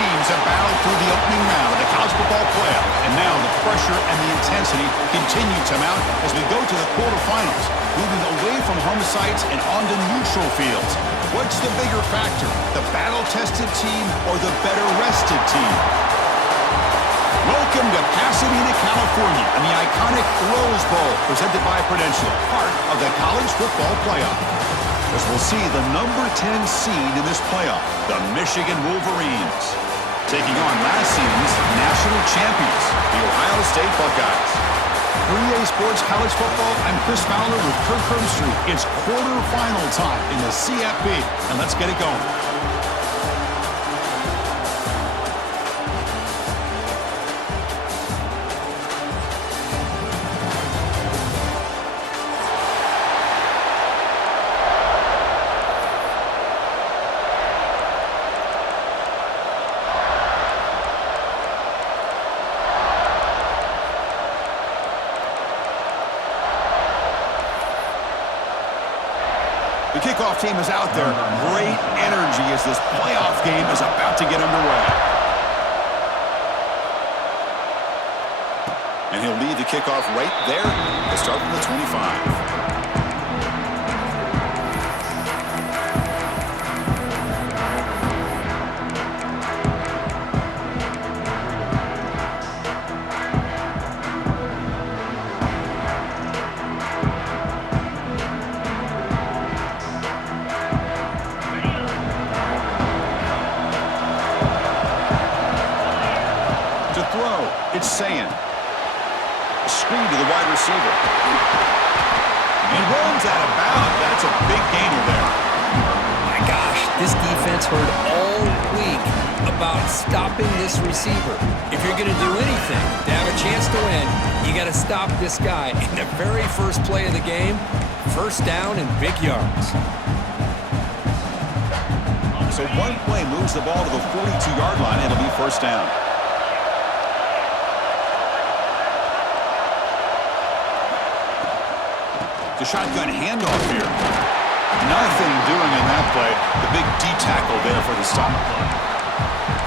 teams have battled through the opening round of the college football playoff, and now the pressure and the intensity continue to mount as we go to the quarterfinals, moving away from home sites and onto neutral fields. What's the bigger factor, the battle-tested team or the better-rested team? Welcome to Pasadena, California, and the iconic Rose Bowl, presented by Prudential, part of the college football playoff. As we'll see the number 10 seed in this playoff, the Michigan Wolverines, taking on last season's national champions, the Ohio State Buckeyes. 3A Sports College Football, I'm Chris Fowler with Kirk Herbstreit. It's quarterfinal time in the CFP, and let's get it going. The kickoff team is out there. Great energy as this playoff game is about to get underway. And he'll lead the kickoff right there to start from the 25. It's Sayin. Screen to the wide receiver. He runs out of bounds. That's a big gainer there. My gosh, this defense heard all week about stopping this receiver. If you're going to do anything to have a chance to win, you got to stop this guy. In the very first play of the game, first down and big yards. So one play moves the ball to the 42-yard line. It'll be first down. The shotgun handoff here. Nothing doing in that play. The big D-tackle there for the stop.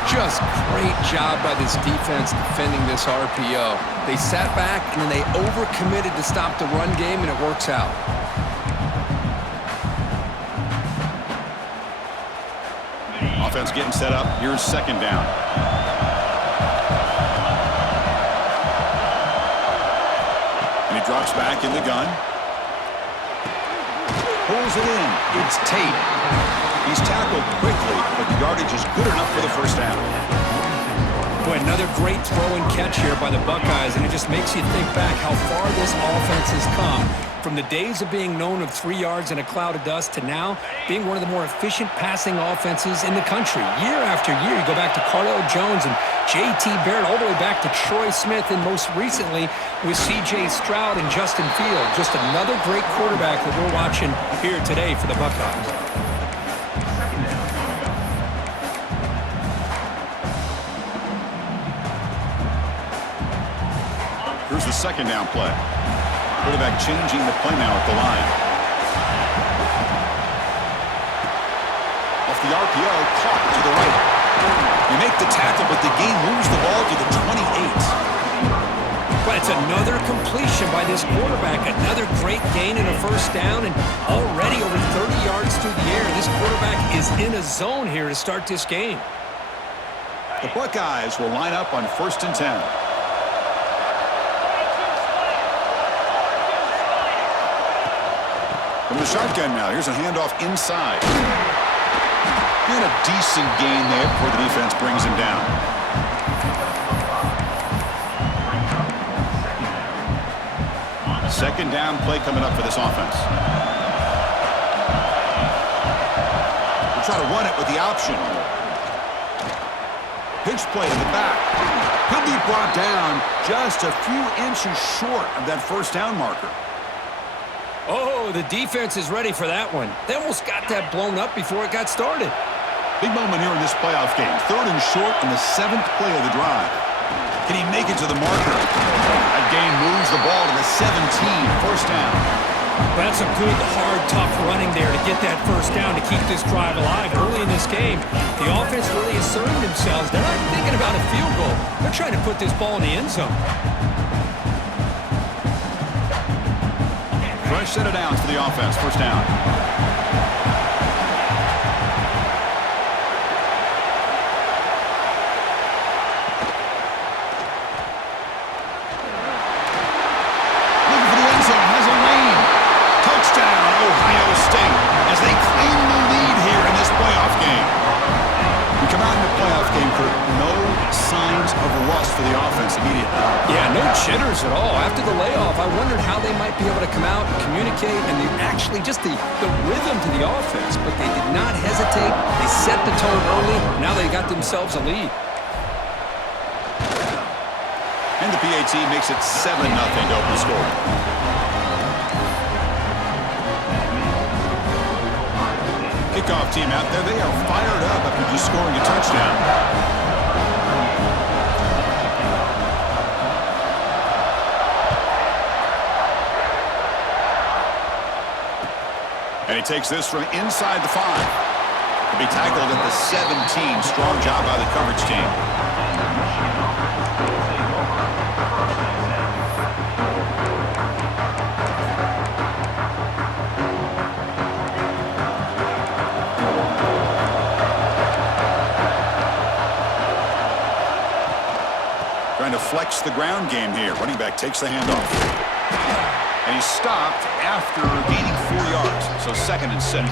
Just great job by this defense defending this RPO. They sat back and then they overcommitted to stop the run game, and it works out. Offense getting set up. Here's second down. And he drops back in the gun. Pulls it in. It's Tate. He's tackled quickly, but the yardage is good enough for the first down. Boy, another great throw and catch here by the Buckeyes, and it just makes you think back how far this offense has come. From the days of being known of 3 yards in a cloud of dust to now being one of the more efficient passing offenses in the country. Year after year, you go back to Cardale Jones and J.T. Barrett, all the way back to Troy Smith, and most recently with C.J. Stroud and Justin Fields. Just another great quarterback that we're watching here today for the Buckeyes. Here's the second down play. Quarterback changing the play now at the line. Off the RPO, caught to the right. You make the tackle, but the gain moves the ball to the 28. But it's another completion by this quarterback. Another great gain and a first down, and already over 30 yards through the air. This quarterback is in a zone here to start this game. The Buckeyes will line up on 1st and 10. From the shotgun now, here's a handoff inside. And a decent gain there before the defense brings him down. Second down play coming up for this offense. We'll try to run it with the option. Pitch play to the back. He'll be brought down just a few inches short of that first down marker. Oh, the defense is ready for that one. They almost got that blown up before it got started. Big moment here in this playoff game. 3rd and short in the 7th play of the drive. Can he make it to the marker? That gain moves the ball to the 17, first down. That's a good, hard, tough running there to get that first down to keep this drive alive. Early in this game, the offense really asserted themselves. They're not thinking about a field goal. They're trying to put this ball in the end zone. Fresh set of downs for the offense. First down. Jitters at all. After the layoff, I wondered how they might be able to come out and communicate and actually just the rhythm to the offense, but they did not hesitate. They set the tone early. Now they got themselves a lead. And the PAT makes it 7-0 to open score. Kickoff team out there. They are fired up after just scoring a touchdown. And he takes this from inside the 5. He'll be tackled at the 17. Strong job by the coverage team. Trying to flex the ground game here. Running back takes the handoff. And he's stopped after gaining 4 yards. So 2nd and 6.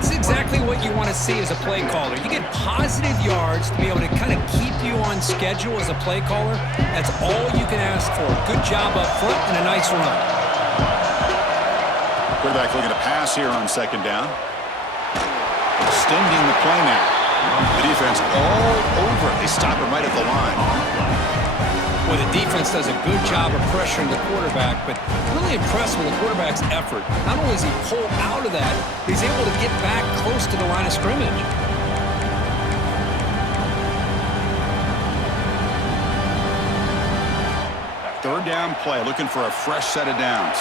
It's exactly what you want to see as a play caller. You get positive yards to be able to kind of keep you on schedule as a play caller. That's all you can ask for. Good job up front and a nice run. Quarterback looking to pass here on 2nd down. Extending the play now. The defense all over it. They stop him right at the line. Well, the defense does a good job of pressuring the quarterback, but really impressed with the quarterback's effort. Not only is he pulled out of that, but he's able to get back close to the line of scrimmage. Third down play, looking for a fresh set of downs.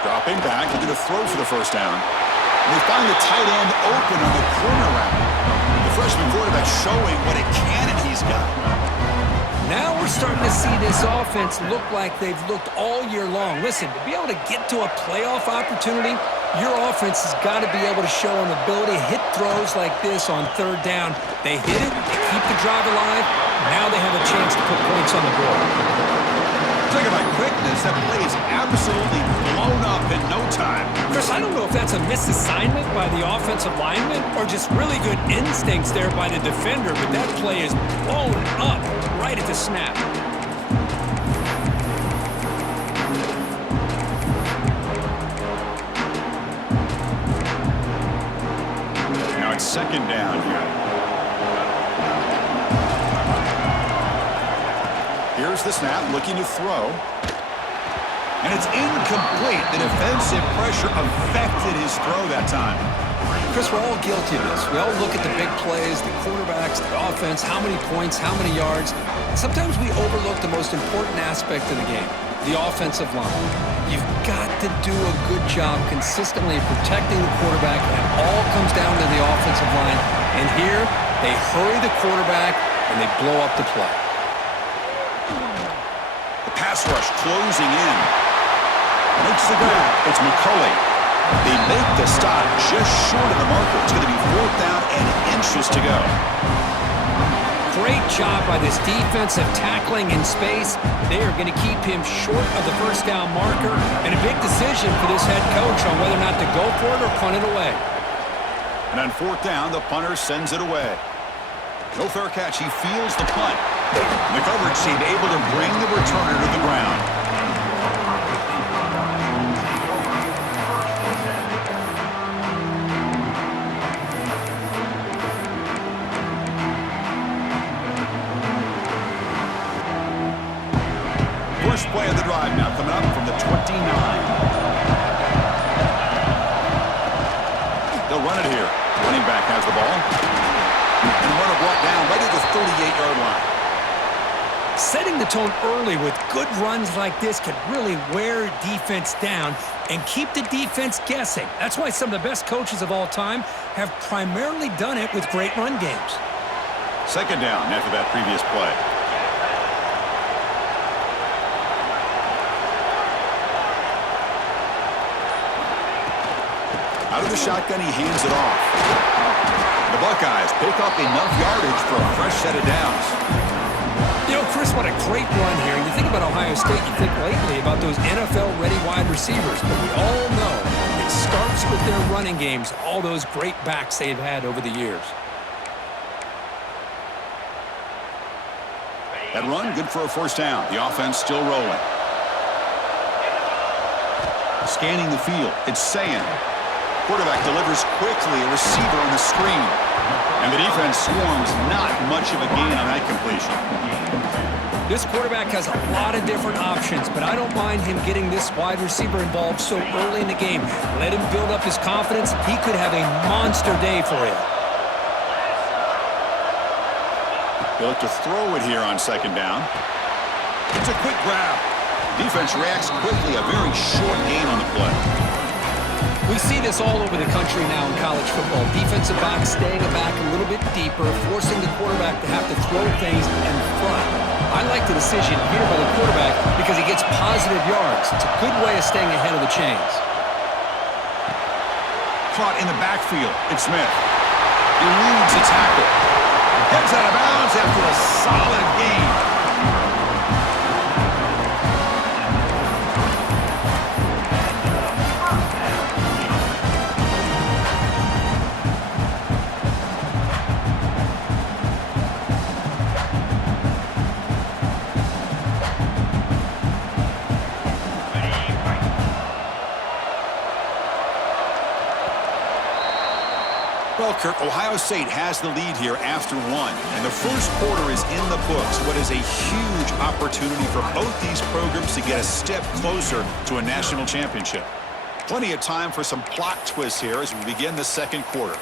Dropping back, looking to throw for the first down. And they find the tight end open on the corner route. The freshman quarterback showing what a cannon he's got. Now we're starting to see this offense look like they've looked all year long. Listen, to be able to get to a playoff opportunity, your offense has got to be able to show an ability to hit throws like this on 3rd down. They hit it, they keep the drive alive. Now they have a chance to put points on the board. Talking about quickness, that play is absolutely blown up in no time. Chris, I don't know if that's a misassignment by the offensive lineman or just really good instincts there by the defender, but that play is blown up right at the snap. Now it's 2nd down here. Here's the snap, looking to throw. And it's incomplete. The defensive pressure affected his throw that time. Chris, we're all guilty of this. We all look at the big plays, the quarterbacks, the offense, how many points, how many yards. Sometimes we overlook the most important aspect of the game, the offensive line. You've got to do a good job consistently protecting the quarterback, and it all comes down to the offensive line. And here, they hurry the quarterback, and they blow up the play. Pass rush closing in. Makes the grab. It's McCulley. They make the stop just short of the marker. It's going to be 4th down and inches to go. Great job by this defensive tackling in space. They are going to keep him short of the 1st down marker. And a big decision for this head coach on whether or not to go for it or punt it away. And on 4th down, the punter sends it away. No fair catch. He feels the punt. The coverage team able to bring the returner to the ground. First play of the drive now coming up from the 29. They'll run it here. Running back has the ball. And the runner brought down right at the 38-yard line. Setting the tone early with good runs like this can really wear defense down and keep the defense guessing. That's why some of the best coaches of all time have primarily done it with great run games. Second down after that previous play. Out of the shotgun, he hands it off. The Buckeyes pick up enough yardage for a fresh set of downs. You know, Chris, what a great run here. You think about Ohio State, you think lately about those NFL-ready wide receivers, but we all know it starts with their running games, all those great backs they've had over the years. That run, good for a first down. The offense still rolling. Scanning the field, it's Sayin. Quarterback delivers quickly, a receiver on the screen. And the defense swarms, not much of a gain on that completion. This quarterback has a lot of different options, but I don't mind him getting this wide receiver involved so early in the game. Let him build up his confidence. He could have a monster day for you. He'll look to throw it here on second down. It's a quick grab. Defense reacts quickly, a very short gain on the play. We see this all over the country now in college football. Defensive backs staying back a little bit deeper, forcing the quarterback to have to throw things in front. I like the decision here by the quarterback because he gets positive yards. It's a good way of staying ahead of the chains. Caught in the backfield. It's Smith. Eludes a tackle. Heads out of bounds after a solid gain. Well, Kirk, Ohio State has the lead here after one, and the first quarter is in the books. What is a huge opportunity for both these programs to get a step closer to a national championship. Plenty of time for some plot twists here as we begin the second quarter.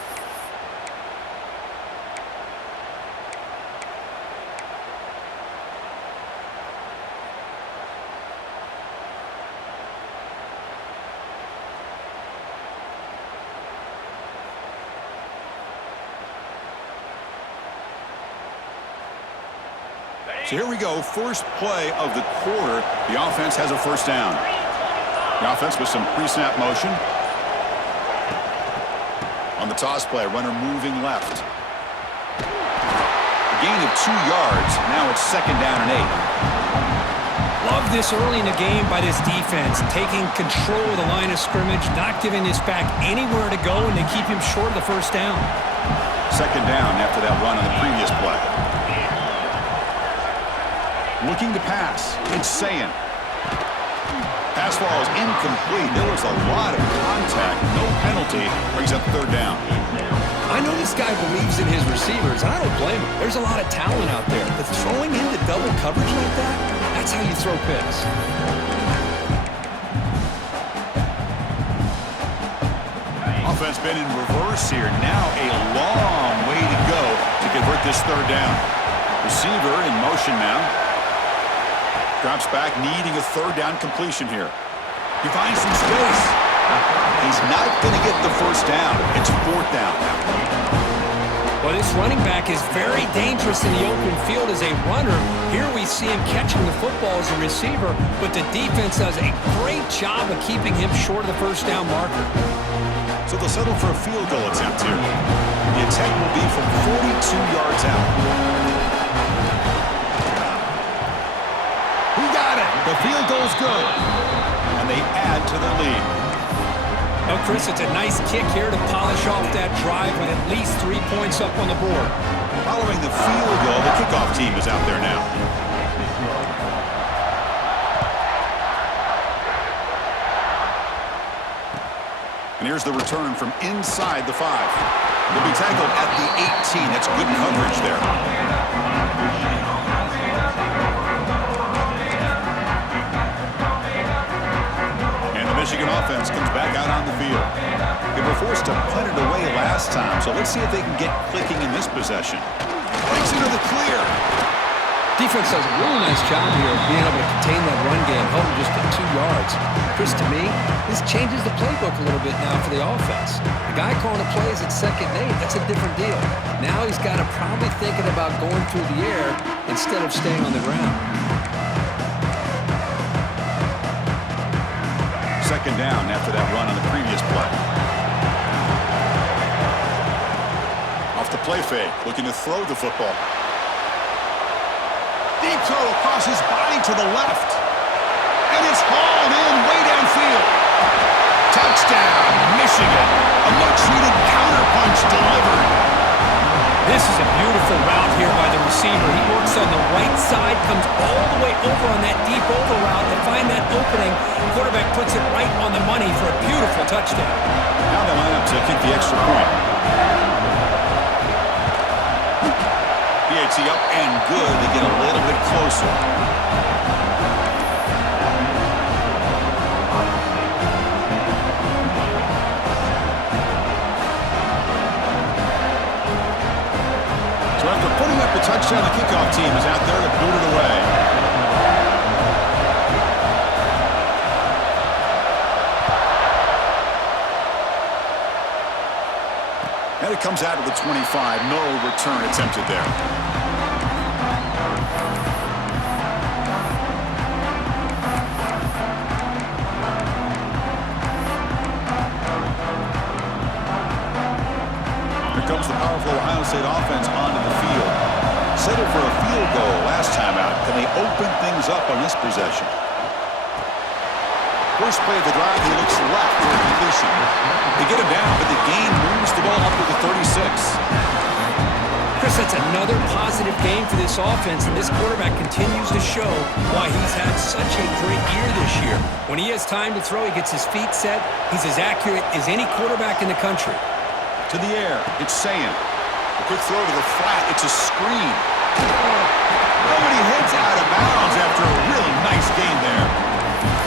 So here we go, first play of the quarter. The offense has a first down. The offense with some pre-snap motion. On the toss play, runner moving left. A gain of 2 yards. Now it's second down and 8. Love this early in the game by this defense, taking control of the line of scrimmage, not giving this back anywhere to go, and they keep him short of the first down. Second down after that run on the previous play. Looking to pass. It's Sayin. Pass ball is incomplete. There was a lot of contact. No penalty. Brings up third down. I know this guy believes in his receivers, and I don't blame him. There's a lot of talent out there. But throwing into double coverage like that, that's how you throw picks. Offense been in reverse here. Now a long way to go to convert this third down. Receiver in motion now. Drops back, needing a third down completion here. He finds some space. He's not going to get the first down. It's fourth down now. Well, this running back is very dangerous in the open field as a runner. Here we see him catching the football as a receiver, but the defense does a great job of keeping him short of the first down marker. So they'll settle for a field goal attempt here. The attempt will be from 42 yards out. The field goal's good, and they add to the lead. Well, Chris, it's a nice kick here to polish off that drive with at least 3 points up on the board. Following the field goal, the kickoff team is out there now. And here's the return from inside the 5. They'll be tackled at the 18. That's good coverage there. Michigan offense comes back out on the field. They were forced to punt it away last time, so let's see if they can get clicking in this possession. Breaks into the clear. Defense does a really nice job here of being able to contain that run game, held him just at 2 yards. Chris, to me, this changes the playbook a little bit now for the offense. The guy calling the plays at 2nd and 8, that's a different deal. Now he's got to probably thinking about going through the air instead of staying on the ground. 2nd down after that run on the previous play. Off the play fake, looking to throw the football. Deep throw across his body to the left. And it's hauled in way downfield. Touchdown, Michigan. A much-needed counterpunch delivered. This is a beautiful route here by the receiver. He works on the right side, comes all the way over on that deep over route to find that opening. Quarterback puts it right on the money for a beautiful touchdown. Now they line up to kick the extra point. PAT up and good to get a little bit closer. So after putting up a touchdown, the kickoff team is out there to boot it away. And it comes out of the 25. No return attempted there. Here comes the powerful Ohio State offense onto the field. Settled for a field goal last time out. Can they open things up on this possession? First play of the drive, he looks left for a completion. They get him down, but the gain moves the ball up to the 36. Chris, that's another positive game for this offense, and this quarterback continues to show why he's had such a great year this year. When he has time to throw, he gets his feet set. He's as accurate as any quarterback in the country. To the air, it's Sayan. A quick throw to the flat, it's a screen. Nobody heads out of bounds after a really nice game there.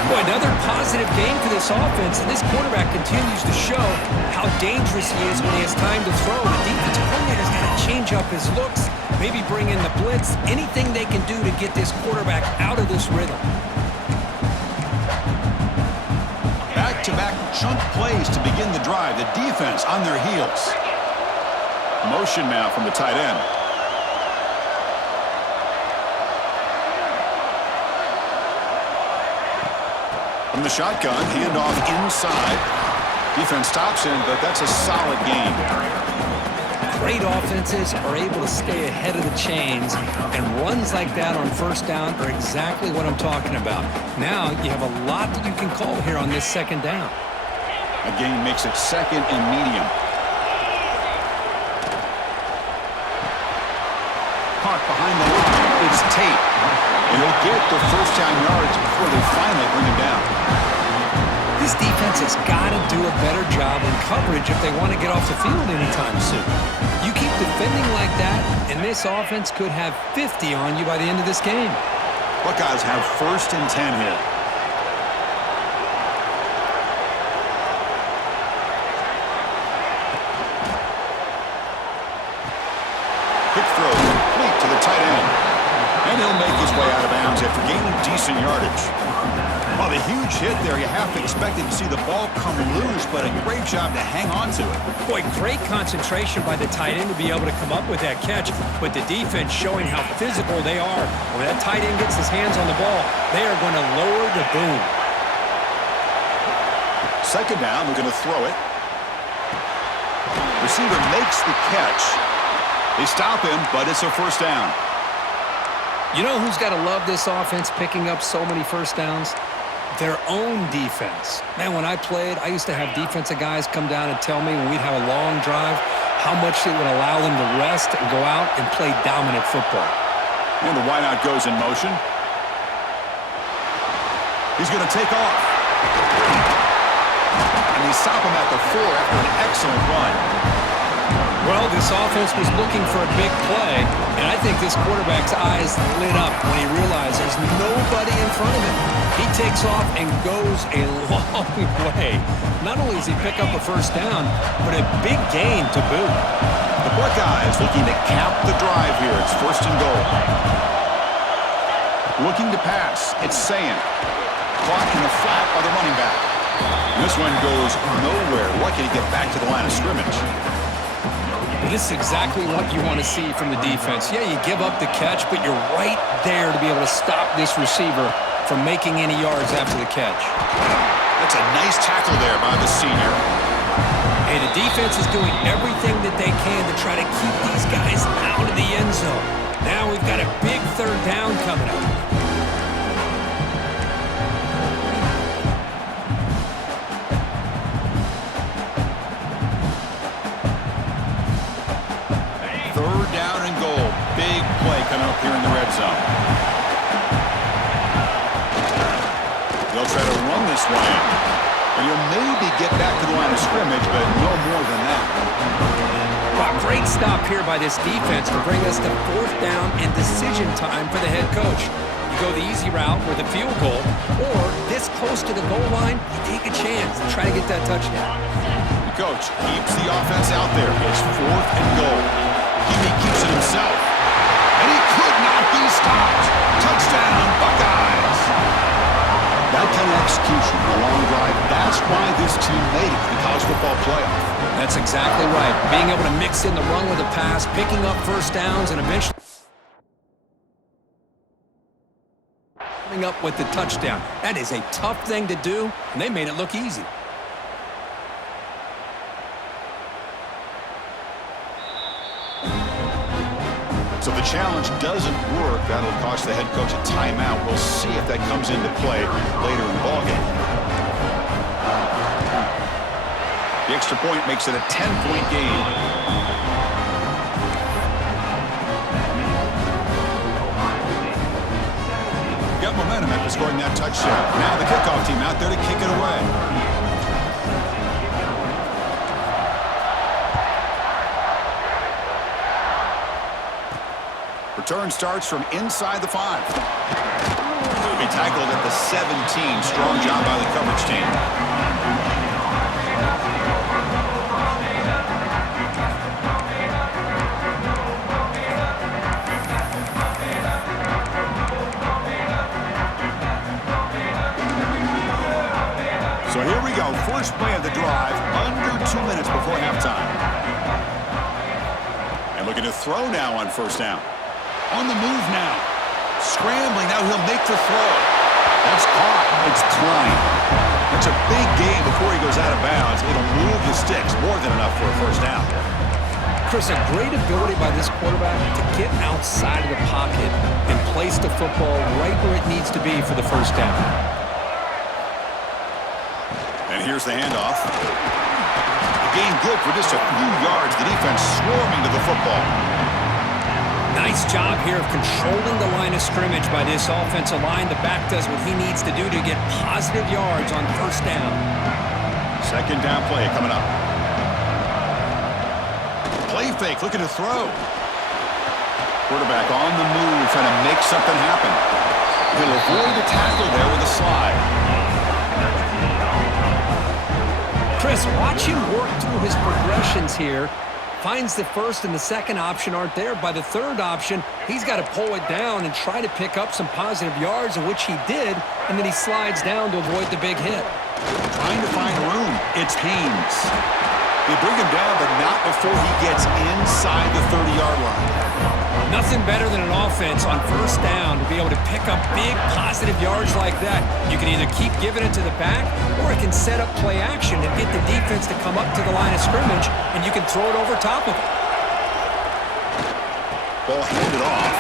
Boy, another positive game for this offense, and this quarterback continues to show how dangerous he is when he has time to throw. The defensive coordinator's got to change up his looks, maybe bring in the blitz, anything they can do to get this quarterback out of this rhythm. Back-to-back chunk plays to begin the drive. The defense on their heels. Motion now from the tight end. From the shotgun, handoff inside. Defense stops him, but that's a solid gain. Great offenses are able to stay ahead of the chains, and runs like that on 1st down are exactly what I'm talking about. Now you have a lot that you can call here on this 2nd down. A gain makes it 2nd and medium. Caught behind the line. It's Tate. And he'll get the 1st down yards before they finally bring him down. This defense has got to do a better job in coverage if they want to get off the field anytime soon. You keep defending like that, and this offense could have 50 on you by the end of this game. Buckeyes have 1st and 10 here. Quick throw complete to the tight end. And he'll make his way out of bounds after gaining decent yardage. Well, the huge hit there, you half expected to see the ball come loose, but a great job to hang on to it. Boy, great concentration by the tight end to be able to come up with that catch, but the defense showing how physical they are. When that tight end gets his hands on the ball, they are going to lower the boom. 2nd down, we're going to throw it. Receiver makes the catch. They stop him, but it's a 1st down. You know who's got to love this offense picking up so many 1st downs? Their own defense. Man, when I played, I used to have defensive guys come down and tell me when we'd have a long drive how much it would allow them to rest and go out and play dominant football. And the wideout goes in motion. He's going to take off. And they stop him at the 4 after an excellent run. Well, this offense was looking for a big play, and I think this quarterback's eyes lit up when he realized there's nobody in front of him. He takes off and goes a long way. Not only does he pick up a 1st down, but a big gain to boot. The Buckeyes looking to cap the drive here. It's 1st and goal. Looking to pass. It's Sayin. Caught in the flat by the running back. This one goes nowhere. Lucky to get back to the line of scrimmage. Well, this is exactly what you want to see from the defense. Yeah, you give up the catch, but you're right there to be able to stop this receiver from making any yards after the catch. That's a nice tackle there by the senior. Hey, the defense is doing everything that they can to try to keep these guys out of the end zone. Now we've got a big third down coming up. Third down and goal. Big play coming up here in the red zone. They'll try to run this one in. And you'll maybe get back to the line of scrimmage, but no more than that. Wow, great stop here by this defense to bring us to fourth down and decision time for the head coach. You go the easy route with a field goal, or this close to the goal line, you take a chance and try to get that touchdown. The coach keeps the offense out there. It's fourth and goal. He keeps it himself. And he could not be stopped. Touchdown, Buckeyes. That kind of execution, a long drive, that's why this team made it to the college football playoff. That's exactly right. Being able to mix in the run with the pass, picking up first downs, and eventually coming up with the touchdown. That is a tough thing to do, and they made it look easy. So the challenge doesn't work. That'll cost the head coach a timeout. We'll see if that comes into play later in the ballgame. The extra point makes it a 10-point game. Got momentum after scoring that touchdown. Now the kickoff team out there to kick it away. Return starts from inside the 5. He'll be tackled at the 17. Strong job by the coverage team. So here we go. First play of the drive, under 2 minutes before halftime. And looking to throw now on first down. On the move now. Scrambling. Now he'll make the throw. That's caught. It's Klein. That's a big gain before he goes out of bounds. It'll move the sticks. More than enough for a first down. Chris, a great ability by this quarterback to get outside of the pocket and place the football right where it needs to be for the first down. And here's the handoff. A gain good for just a few yards. The defense swarming to the football. Nice job here of controlling the line of scrimmage by this offensive line. The back does what he needs to do to get positive yards on first down. Second down play coming up. Play fake, looking to throw. Quarterback on the move, trying to make something happen. He'll avoid the tackle there with a slide. Chris, watch him work through his progressions here. Finds the first and the second option aren't there. By the third option, he's got to pull it down and try to pick up some positive yards, which he did, and then he slides down to avoid the big hit. Trying to find room. It's Haynes. They bring him down, but not before he gets inside the 30-yard line. Nothing better than an offense on first down to be able to pick up big positive yards like that. You can either keep giving it to the back, or it can set up play action and get the defense to come up to the line of scrimmage, and you can throw it over top of it. Ball handed off.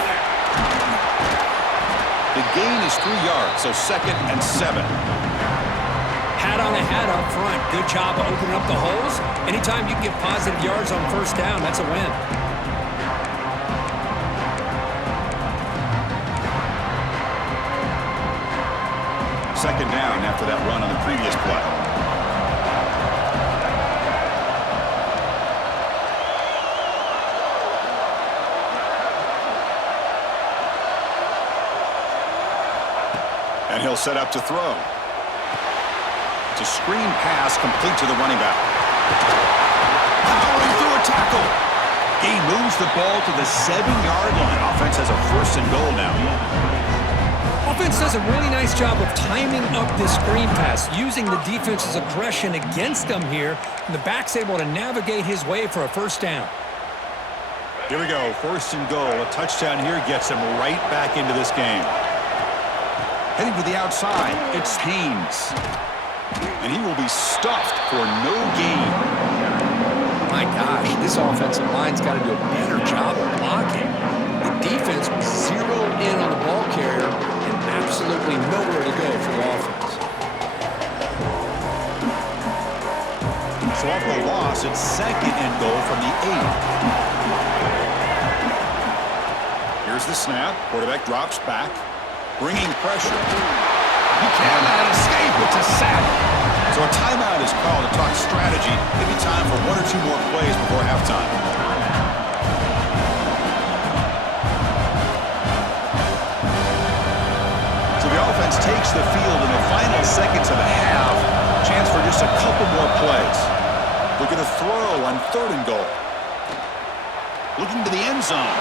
The gain is 3 yards, so 2nd and 7. Hat on a hat up front. Good job of opening up the holes. Anytime you can get positive yards on first down, that's a win. Second down after that run on the previous play. And he'll set up to throw. It's a screen pass complete to the running back. Powering through a tackle. He moves the ball to the 7-yard line. Offense has a 1st and goal now. offense does a really nice job of timing up this screen pass, using the defense's aggression against them here, and the back's able to navigate his way for a first down. Here we go, first and goal. A touchdown here gets him right back into this game. Heading to the outside, it's Haynes. And he will be stuffed for no gain. My gosh, this offensive line's got to do a better job of blocking. The defense was zeroed in on the ball carrier and absolutely nowhere to go for the offense. So after the loss, it's second and goal from the 8. Here's the snap. Quarterback drops back, bringing pressure. He cannot escape. It's a sack. So a timeout is called to talk strategy. Maybe time for 1 or 2 more plays before halftime. So the offense takes the field in the final seconds of the half. Chance for just a couple more plays. They're going to throw on 3rd and goal. Looking to the end zone.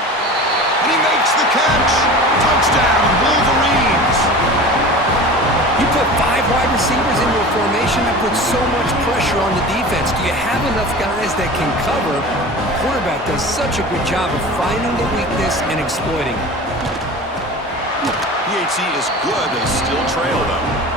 And he makes the catch. Touchdown, Wolverines. You put 5 wide receivers into a formation that puts so much pressure on the defense. Do you have enough guys that can cover? The quarterback does such a good job of finding the weakness and exploiting it. PHC is good. They still trail, though.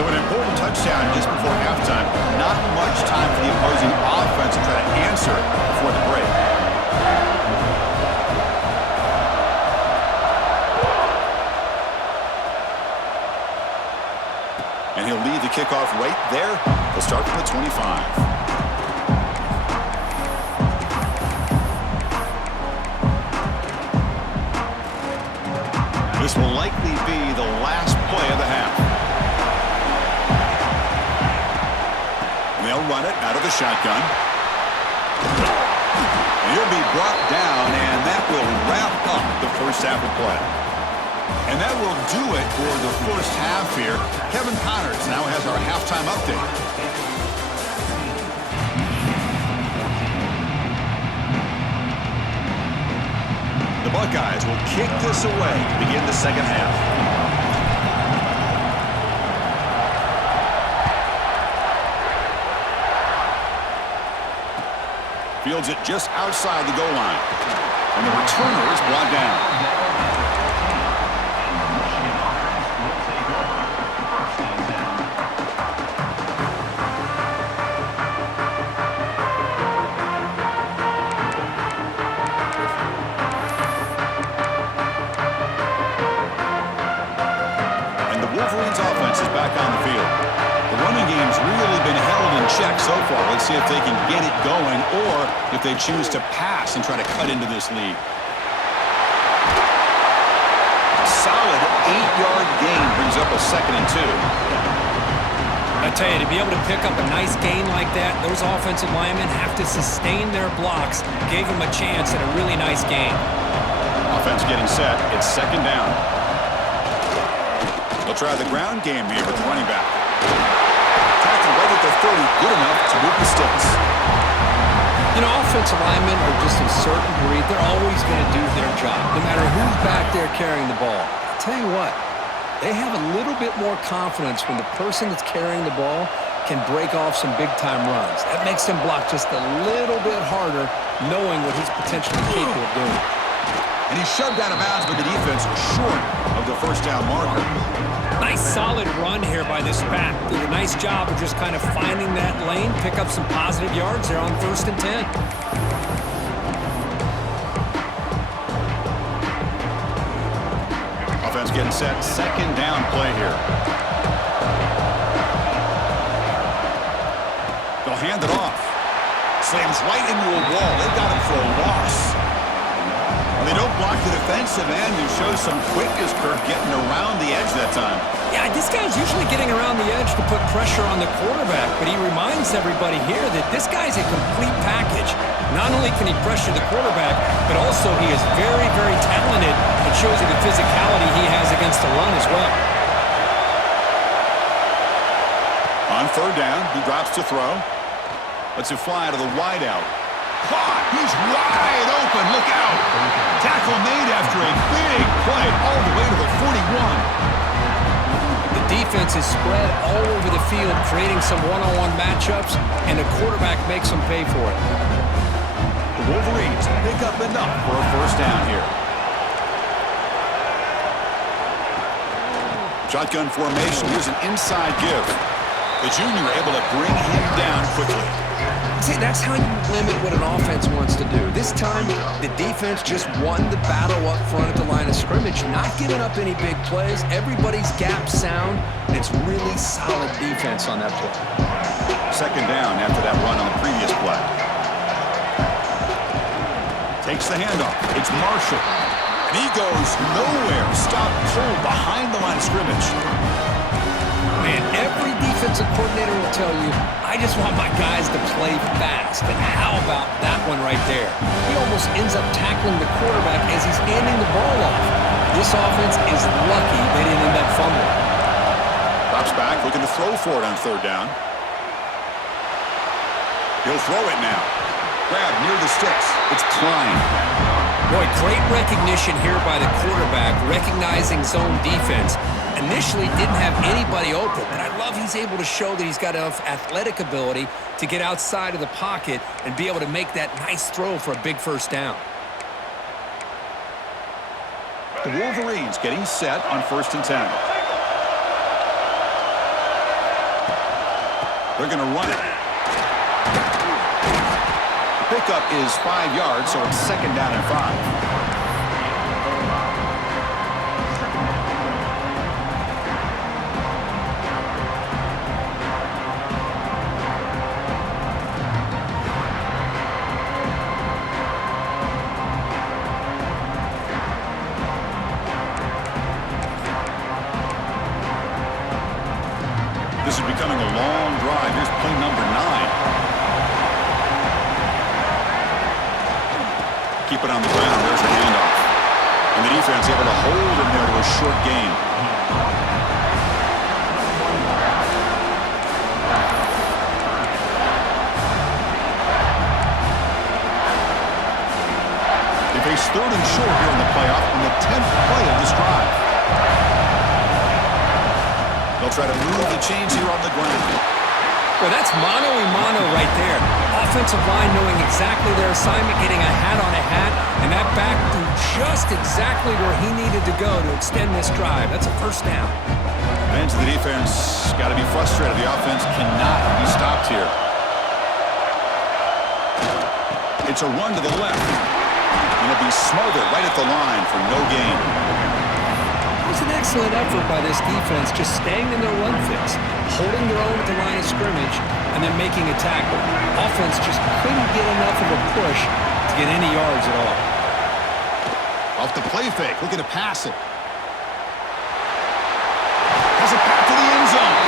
So an important touchdown just before halftime. Not much time for the opposing offense to try to answer before the break. And he'll lead the kickoff right there. He'll start from the 25. This will likely be the last play of the half. They'll run it out of the shotgun. And he'll be brought down, and that will wrap up the first half of play. And that will do it for the first half here. Kevin Connors now has our halftime update. The Buckeyes will kick this away to begin the second half. Fields it just outside the goal line. And the returner is brought down. And the Wolverines offense is back on the field. The running game's really been held in check so far. Let's see if they can get it going or if they choose to pass and try to cut into this lead. A solid 8-yard gain brings up a 2nd and 2. I tell you, to be able to pick up a nice gain like that, those offensive linemen have to sustain their blocks. Gave them a chance at a really nice gain. Offense getting set. It's 2nd down. They'll try the ground game here with the running back. Tackle right at the 30, good enough to move the sticks. You know, offensive linemen are just a certain breed. They're always going to do their job, no matter who's back there carrying the ball. I'll tell you what, they have a little bit more confidence when the person that's carrying the ball can break off some big-time runs. That makes them block just a little bit harder, knowing what he's potentially capable of doing. And he's shoved out of bounds by the defense short of the first down marker. Nice solid run here by this back. Did a nice job of just kind of finding that lane, pick up some positive yards there on 1st and 10. Offense getting set. 2nd down play here. They'll hand it off. Slams right into a wall. They've got him for a loss. And they don't block the defensive end, who shows some quickness, Kirk, getting around the edge that time. Yeah, this guy's usually getting around the edge to put pressure on the quarterback, but he reminds everybody here that this guy's a complete package. Not only can he pressure the quarterback, but also he is very, very talented. It shows you the physicality he has against the run as well. On 3rd down, he drops to throw. Lets it fly to the wideout. Caught! He's wide open. Look out! Tackle made after a big play all the way to the 41. The defense is spread all over the field, creating some one-on-one matchups, and the quarterback makes them pay for it. The Wolverines pick up enough for a first down here. Shotgun formation. Here's an inside give. The junior able to bring him down quickly. See, that's how you limit what an offense wants to do. This time, the defense just won the battle up front at the line of scrimmage, not giving up any big plays. Everybody's gap sound, and it's really solid defense on that play. Second down after that run on the previous play. Takes the handoff. It's Marshall. And he goes nowhere. Stop cold behind the line of scrimmage. Man, every defensive coordinator will tell you, I just want my guys to play fast. And how about that one right there? He almost ends up tackling the quarterback as he's handing the ball off. This offense is lucky they didn't end up fumbling. Drops back, looking to throw for it on third down. He'll throw it now. Grab near the sticks. It's Klein. Boy, great recognition here by the quarterback, recognizing zone defense. Initially didn't have anybody open, but I love he's able to show that he's got enough athletic ability to get outside of the pocket and be able to make that nice throw for a big first down. The Wolverines getting set on 1st and 10. They're going to run it. The pickup is 5 yards, so it's 2nd down and 5. This is becoming a long drive. Here's play number 9. Keep it on the ground. There's a handoff. And the defense able to hold him there to a short gain. They face 3rd and short here in the playoff on the 10th play of this drive. They'll try to move the chains here on the ground. Well, that's mano-a-mano right there. Offensive line knowing exactly their assignment, getting a hat on a hat, and that back threw just exactly where he needed to go to extend this drive. That's a first down. Fans of the defense got to be frustrated. The offense cannot be stopped here. It's a run to the left. And it'll be smothered right at the line for no gain. It was an excellent effort by this defense, just staying in their run fix, holding their own at the line of scrimmage, and then making a tackle. Offense just couldn't get enough of a push to get any yards at all. Off the play fake, looking to pass it. Has it back to the end zone.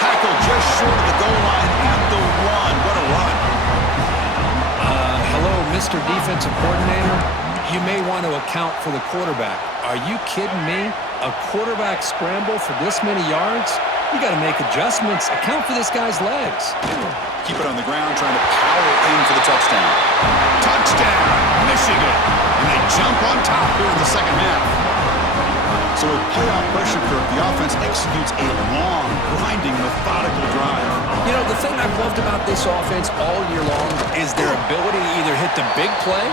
Tackle just short of the goal line at the 1. What a run. Hello, Mr. Defensive Coordinator. You may want to account for the quarterback. Are you kidding me? A quarterback scramble for this many yards? You got to make adjustments. Account for this guy's legs. Keep it on the ground, trying to power in for the touchdown. Touchdown, Michigan. And they jump on top here in the second half. So with playoff pressure, Kirk, the offense executes a long, grinding, methodical drive. You know, the thing I've loved about this offense all year long is their ability to either hit the big play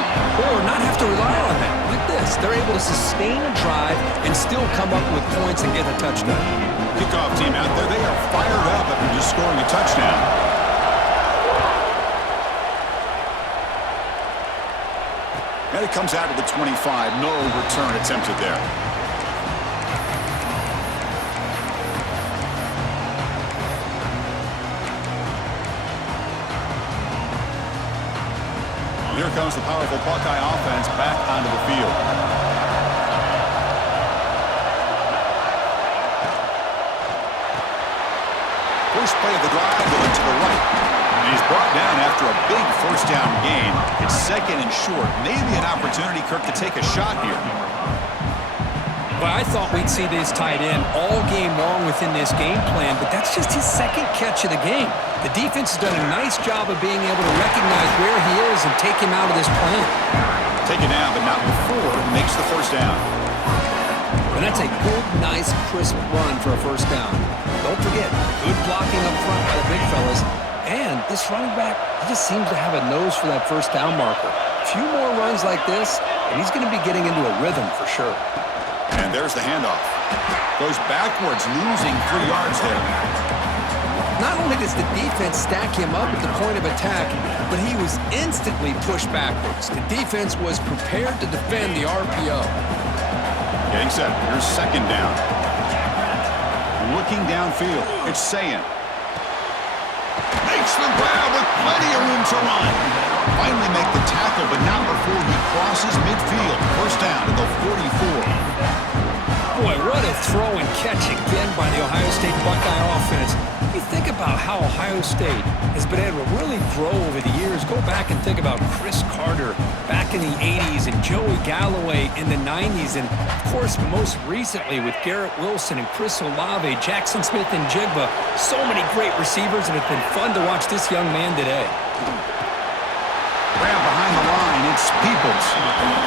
or not have to rely on that. Like this, they're able to sustain a drive and still come up with points and get a touchdown. Kickoff team out there, they are fired up after just scoring a touchdown. And it comes out to the 25. No return attempted there. Here comes the powerful Buckeye offense back onto the field. First play of the drive going to the right. And he's brought down after a big first down gain. It's 2nd and short. Maybe an opportunity, Kirk, to take a shot here. Well, I thought we'd see this tight end all game long within this game plan, but that's just his second catch of the game. The defense has done a nice job of being able to recognize where he is and take him out of this plan. Taken down, but not before he makes the first down. And that's a good, nice, crisp run for a first down. Don't forget, good blocking up front by the big fellas. And this running back, he just seems to have a nose for that first down marker. A few more runs like this, and he's going to be getting into a rhythm for sure. And there's the handoff. Goes backwards, losing 3 yards there. Not only does the defense stack him up at the point of attack, but he was instantly pushed backwards. The defense was prepared to defend the RPO. Getting set. Here's second down. Looking downfield. It's Sayin. Makes the grab with plenty of room to run. Finally make the tackle, but not before he crosses midfield. First down to the 44. Boy, what a throw and catch again by the Ohio State Buckeye offense. You think about how Ohio State has been able to really grow over the years. Go back and think about Chris Carter back in the 80s and Joey Galloway in the 90s. And, of course, most recently with Garrett Wilson and Chris Olave, Jackson Smith and Jigba. So many great receivers, and it's been fun to watch this young man today. Grab behind the line. It's Peoples.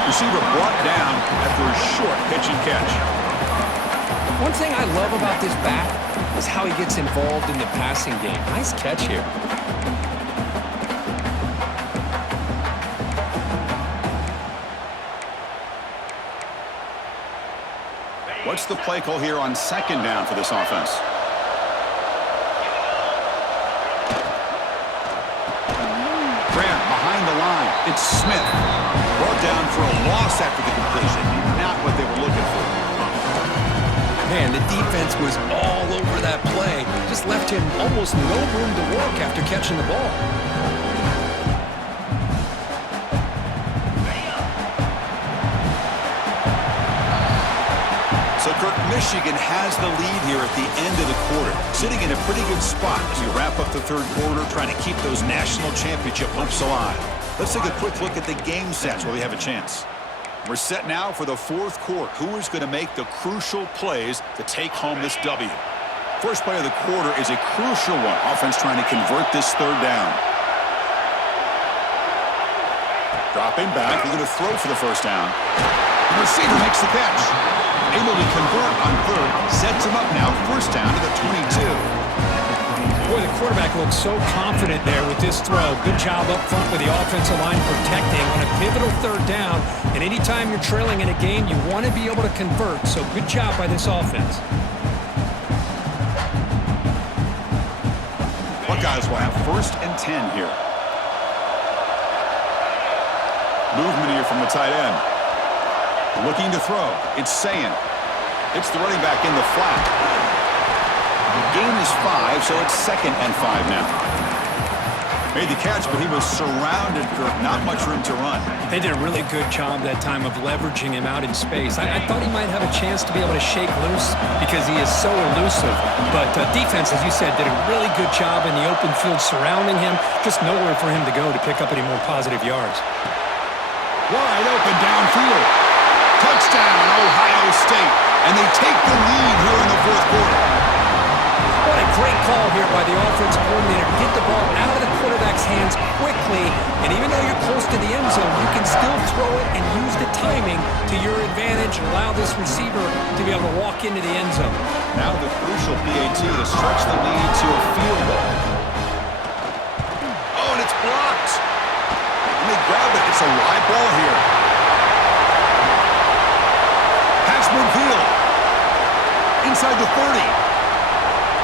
Receiver brought down after a short pitch and catch. One thing I love about this back is how he gets involved in the passing game. Nice catch here. What's the play call here on second down for this offense? Grant behind the line. It's Smith. Brought down for a loss after the completion. Not what they were looking for. Man, the defense was all over that play. Just left him almost no room to work after catching the ball. So, Kirk, Michigan has the lead here at the end of the quarter. Sitting in a pretty good spot as we wrap up the third quarter, trying to keep those national championship hopes alive. Let's take a quick look at the game sets where we have a chance. We're set now for the fourth quarter. Who is going to make the crucial plays to take home this W? First play of the quarter is a crucial one. Offense trying to convert this third down. Dropping back. They're going to throw for the first down. The receiver makes the catch. Able to convert on third. Sets him up now. First down to the 22. Boy, the quarterback looks so confident there with this throw. Good job up front with the offensive line protecting on a pivotal third down. And anytime you're trailing in a game, you want to be able to convert. So good job by this offense. Buckeyes will have 1st and 10 here. Movement here from the tight end. Looking to throw. It's Sayin. It's the running back in the flat. The gain is 5, so it's 2nd and 5 now. Made the catch, but he was surrounded, Kirk. Not much room to run. They did a really good job that time of leveraging him out in space. I thought he might have a chance to be able to shake loose because he is so elusive. But defense, as you said, did a really good job in the open field surrounding him. Just nowhere for him to go to pick up any more positive yards. Wide open downfield. Touchdown, Ohio State. And they take the lead here in the fourth quarter. What a great call here by the offensive coordinator. Get the ball out of the quarterback's hands quickly, and even though you're close to the end zone, you can still throw it and use the timing to your advantage and allow this receiver to be able to walk into the end zone. Now the crucial PAT to stretch the lead to a field goal. Oh, and it's blocked. Let me grab it. It's a live ball here. Pass midfield. Inside the 30.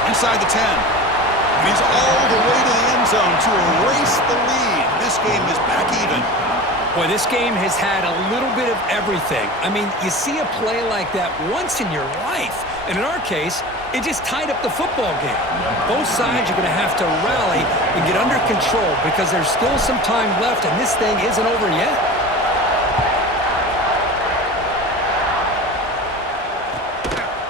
Inside the 10. And he's all the way to the end zone to erase the lead. This game is back even. Boy, this game has had a little bit of everything. I mean, you see a play like that once in your life. And in our case, it just tied up the football game. Both sides are going to have to rally and get under control because there's still some time left and this thing isn't over yet.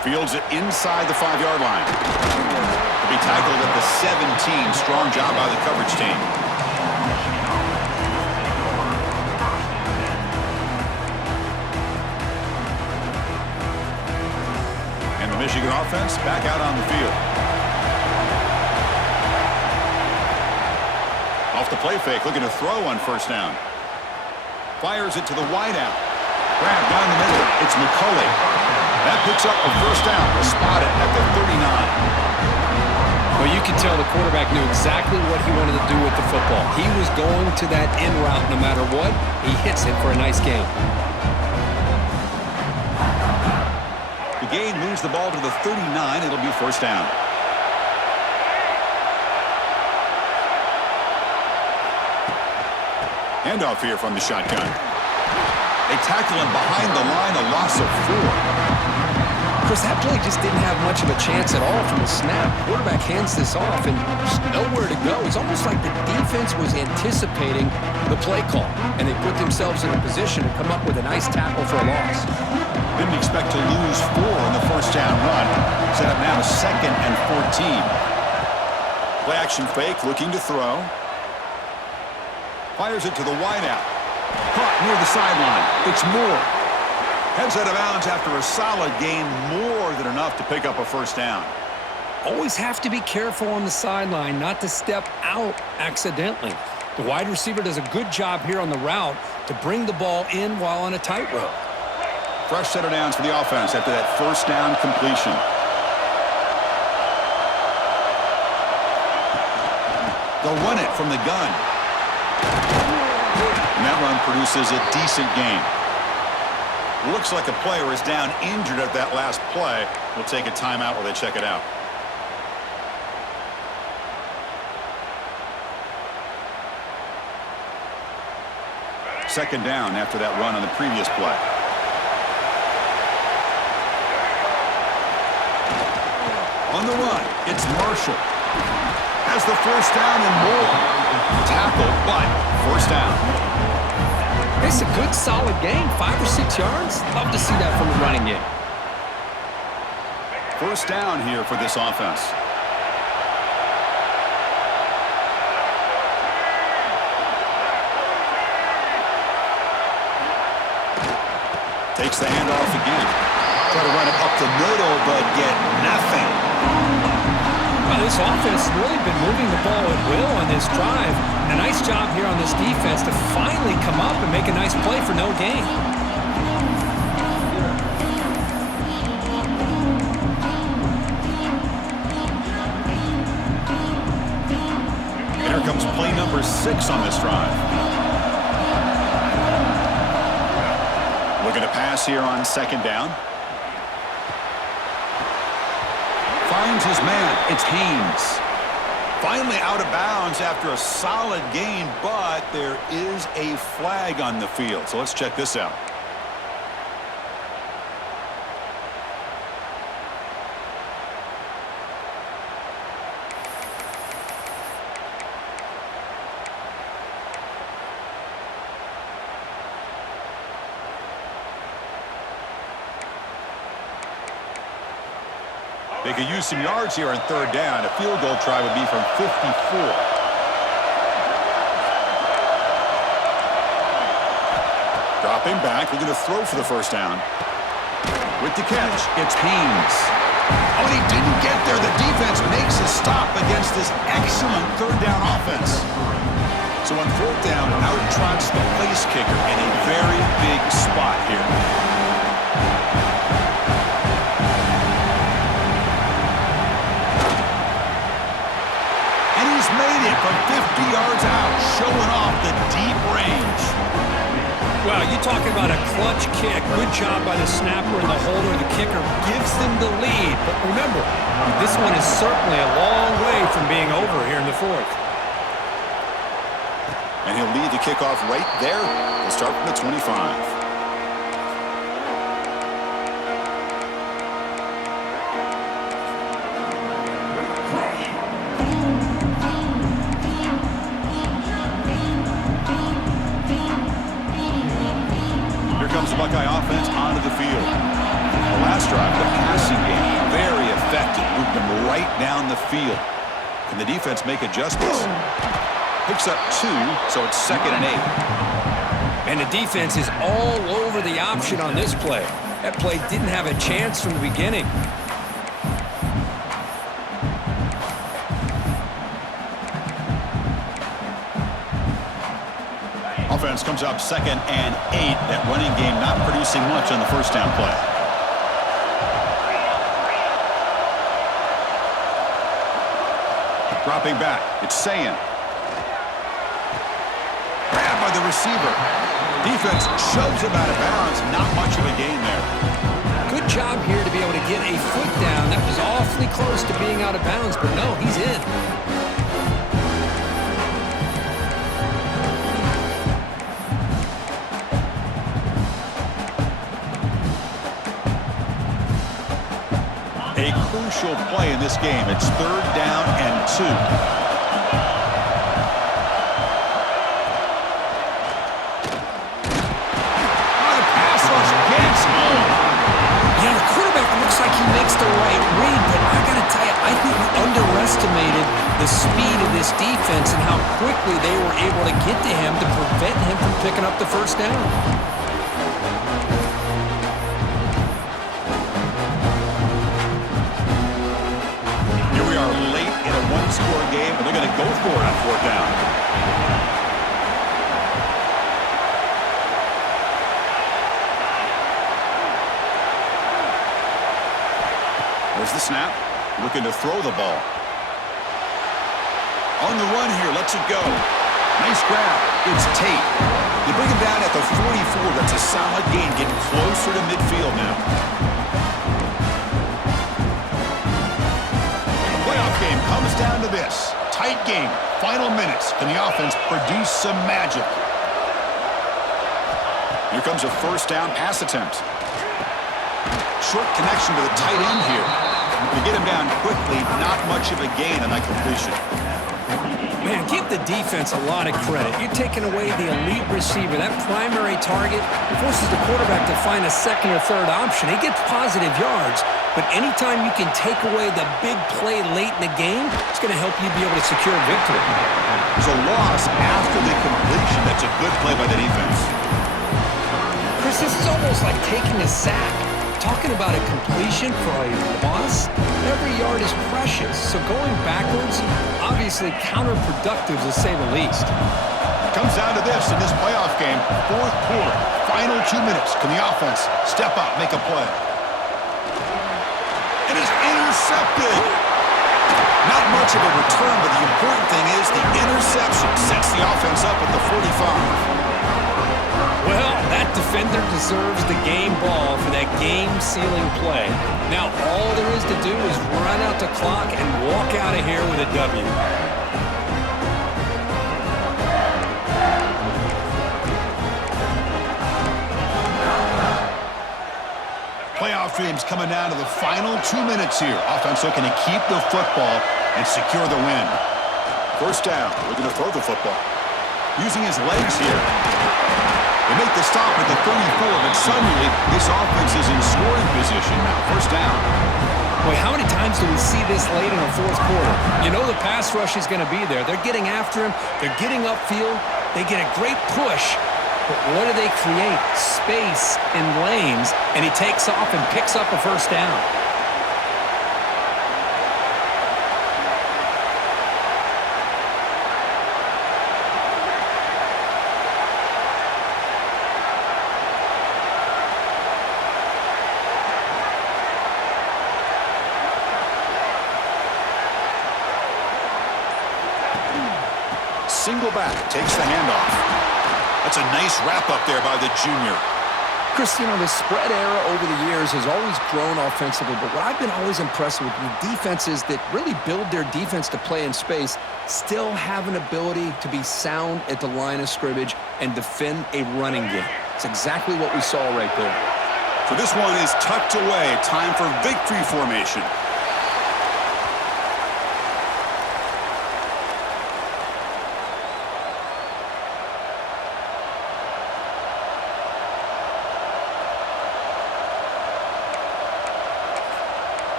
Fields it inside the 5-yard line. To be tackled at the 17. Strong job by the coverage team. Michigan offense back out on the field. Off the play fake, looking to throw on first down. Fires it to the wideout. Grab down the middle. It's McCulley. That picks up a first down. We'll spot it at the 39. Well, you can tell the quarterback knew exactly what he wanted to do with the football. He was going to that in route no matter what. He hits it for a nice gain. The gain moves the ball to the 39. It'll be first down. Handoff here from the shotgun. They tackle him behind the line, a loss of 4. Chris, that play just didn't have much of a chance at all from the snap. Quarterback hands this off and just nowhere to go. It's almost like the defense was anticipating the play call, and they put themselves in a position to come up with a nice tackle for a loss. Didn't expect to lose 4 in the first down run. Set up now 2nd and 14. Play action fake, looking to throw. Fires it to the wideout. Caught near the sideline. It's Moore. Heads out of bounds after a solid gain, more than enough to pick up a first down. Always have to be careful on the sideline not to step out accidentally. The wide receiver does a good job here on the route to bring the ball in while on a tightrope. Fresh set of downs for the offense after that first down completion. They'll run it from the gun. And that run produces a decent gain. Looks like a player is down injured at that last play. We'll take a timeout while they check it out. Second down after that run on the previous play. On the run, it's Marshall. Has the first down and more. Tackle, but first down. It's a good, solid gain, 5 or 6 yards. Love to see that from the running game. First down here for this offense. Takes the handoff again. Try to run it up the middle, but get nothing. Well, this offense has really been moving the ball at will on this drive. And a nice job here on this defense to finally come up and make a nice play for no gain. And here comes play number 6 on this drive. Looking to pass here on second down. Finds his man. It's Haynes. Finally out of bounds after a solid gain, but there is a flag on the field. So let's check this out. They could use some yards here on third down. A field goal try would be from 54. Dropping back, looking to throw for the first down. With the catch, it's Haynes. Oh, and he didn't get there. The defense makes a stop against this excellent third down offense. So on fourth down, out trots the place kicker in a very big spot here. Made it from 50 yards out, showing off the deep range. Well, you're talking about a clutch kick. Good job by the snapper and the holder. The kicker gives them the lead. But remember, this one is certainly a long way from being over here in the fourth. And he'll lead the kickoff right there. We'll start from the 25. Buckeye offense onto the field. The last drive, the passing game, very effective. Moved them right down the field. Can the defense make adjustments? Picks up 2, so it's 2nd and 8. And the defense is all over the option on this play. That play didn't have a chance from the beginning. offense comes up 2nd and 8. That running game not producing much on the first down play. Dropping back, it's Sayin. Grabbed by the receiver. Defense shoves him out of bounds. Not much of a gain there. Good job here to be able to get a foot down. That was awfully close to being out of bounds, but no, he's in. A crucial play in this game. It's 3rd down and 2. The pass rush gets home. Yeah, the quarterback looks like he makes the right read, but I got to tell you, I think we underestimated the speed of this defense and how quickly they were able to get to him to prevent him from picking up the first down. One-score game, and they're going to go for it on 4th down. There's the snap. Looking to throw the ball. On the run here, lets it go. Nice grab. It's Tate. They bring him down at the 44. That's a solid gain, getting closer to midfield now. Game comes down to this. Tight game. Final minutes. Can the offense produce some magic? Here comes a first down pass attempt. Short connection to the tight end here. To get him down quickly, not much of a gain on that completion. Man, give the defense a lot of credit. You're taking away the elite receiver. That primary target forces the quarterback to find a second or third option. He gets positive yards, but anytime you can take away the big play late in the game, it's going to help you be able to secure a victory. There's a loss after the completion. That's a good play by the defense. Chris, this is almost like taking a sack. Talking about a completion for a loss, every yard is precious. So going backwards, obviously counterproductive to say the least. Comes down to this in this playoff game. 4th quarter, final 2 minutes. Can the offense step up, make a play? It is intercepted. Not much of a return, but the important thing is the interception sets the offense up at the 45. Well, that defender deserves the game ball for that game-sealing play. Now, all there is to do is run out the clock and walk out of here with a W. Playoff dreams coming down to the final 2 minutes here. Offense looking to keep the football and secure the win. First down, looking to throw the football. Using his legs here. They make the stop at the 34, but suddenly this offense is in scoring position now. First down. Boy, how many times do we see this late in the 4th quarter? You know the pass rush is going to be there. They're getting after him. They're getting upfield. They get a great push. But what do they create? Space in lanes, and he takes off and picks up a first down. Single back, takes the handoff. That's a nice wrap-up there by the junior. Chris, you know, the spread era over the years has always grown offensively, but what I've been always impressed with defenses that really build their defense to play in space still have an ability to be sound at the line of scrimmage and defend a running game. It's exactly what we saw right there. So this one is tucked away. Time for victory formation.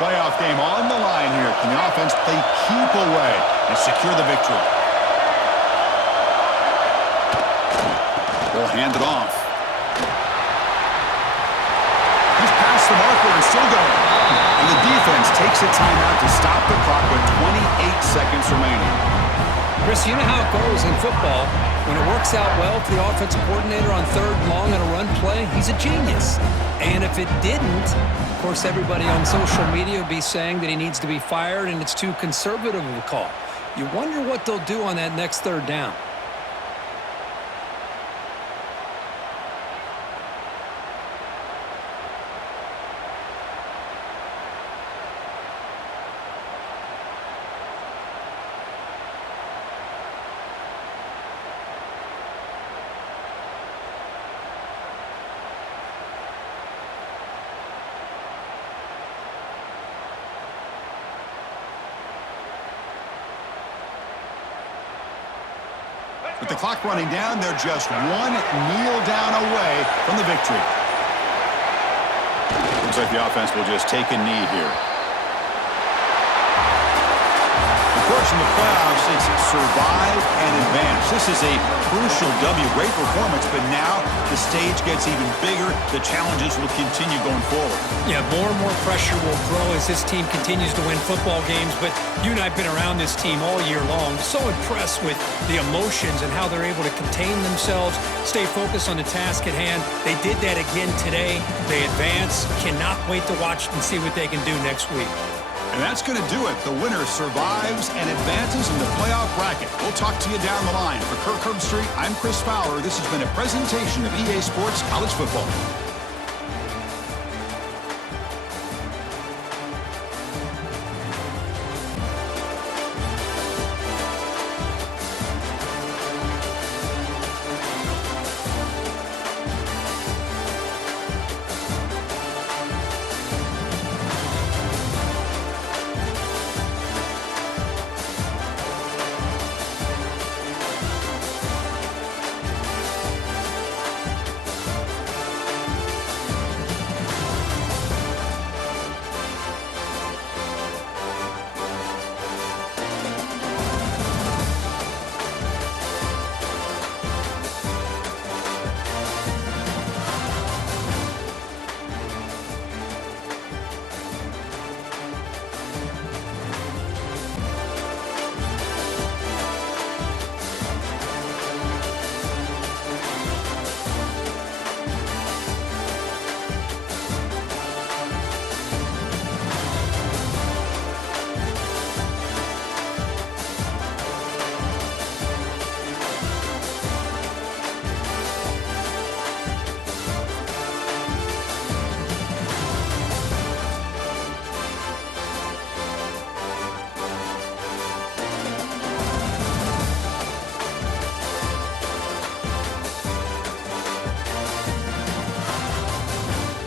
Playoff game on the line here. Can the offense play keep away and secure the victory? They'll hand it off. He's past the marker and still going. And the defense takes a timeout to stop the clock with 28 seconds remaining. Chris, you know how it goes in football. When it works out well for the offensive coordinator on 3rd and long on a run play, he's a genius. And if it didn't, of course, everybody on social media would be saying that he needs to be fired and it's too conservative of a call. You wonder what they'll do on that next 3rd down. With the clock running down, they're just one kneel down away from the victory. Looks like the offense will just take a knee here. Of course, in the playoffs, it's survive and advance. This is a crucial W. Great performance, but now the stage gets even bigger. The challenges will continue going forward. Yeah, more and more pressure will grow as this team continues to win football games, but you and I have been around this team all year long. So impressed with the emotions and how they're able to contain themselves, stay focused on the task at hand. They did that again today. They advance. Cannot wait to watch and see what they can do next week. And that's going to do it. The winner survives and advances in the playoff bracket. We'll talk to you down the line. For Kirk Herbstreit, I'm Chris Fowler. This has been a presentation of EA Sports College Football.